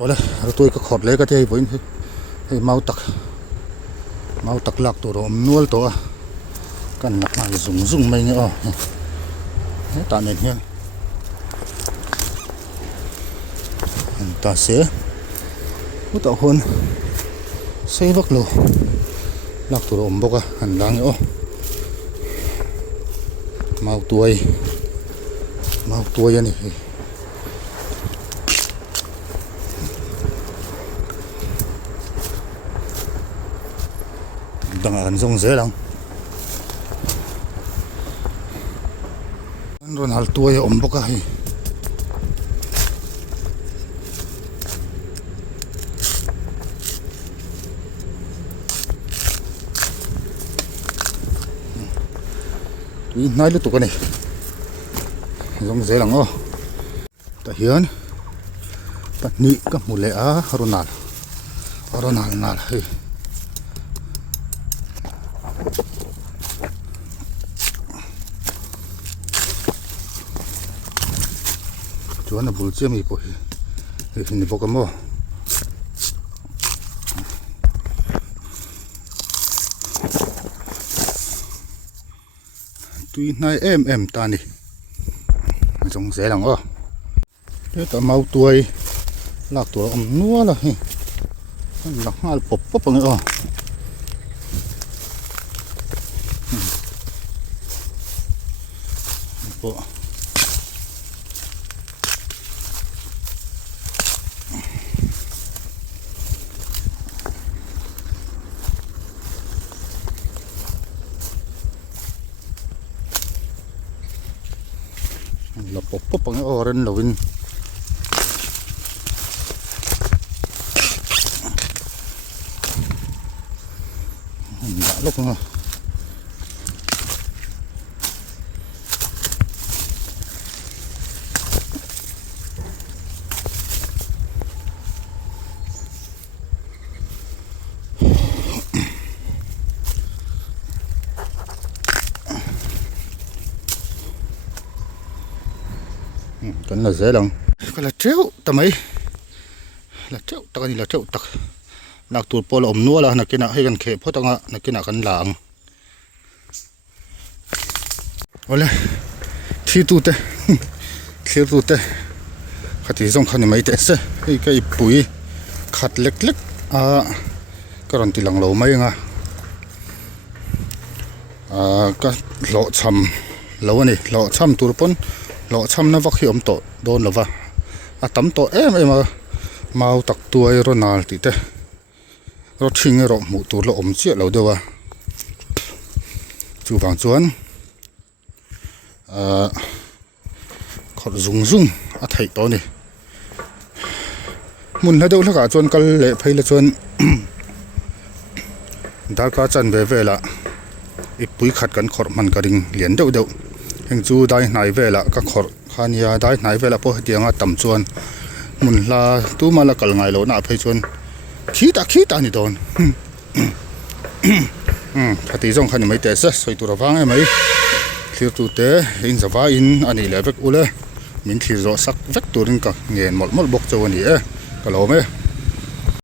ole tôi có khọt lấy cái thế với mau tắc lạc tổ rom nuol to kan nak mai zung mai nge ta nen hian ta se uta hon sei vak lo lạc tổ rom boka an lang o mau tuai ani đang ăn rong dễ lắm rồi hal tuai om boka hi tui nai lu tu ka ni rong dễ lắm o ta hian pat ni ka mule a ronal nal hi chuan a bul chiam hi po hi ni boka mo tui nai em ta ni jong dễ lắm o thế ta mau tuai lạc tổ om nuo là hi lạc ngal pop nge o po là pop nge o ren lovin lúc nữa cái là dễ lắm cái là treo tầm ấy là treo tao cái là treo tao lạc tuột polo om nua là cái nào hay gần khép hết tao là cái nào gần làng ole thi tu te khát thì giống khát mấy te se cái bụi khát lek à cái còn thì lằng lầu mấy nga cái lọ chăm lâu này lọ chăm tu pon lọ chăm nó vắt khi om to đôn là va tắm to em mà mau tắc tuai ronal tí te rồi chinh rồi một tổ là ổn chết lâu đâu à chú vàng chuan khó dùng thấy to này muốn là đâu là cả chuan cái lệ phải là chuan đã cả chân về là ít bụi khát cắn khó man cái đình liền đâu hình chú đại này về là các khó khăn ya đại này về là po tiếng tầm chuan muốn là tu mà là cả ngày lâu nãy phải chuan khí ta ni don khati jong khani mai te sa soi tu rawang e mai thlir tu te in zawa in ani le vek ule min thlir ro sak vek turin ka ngen mol bok chaw ani e ka lo me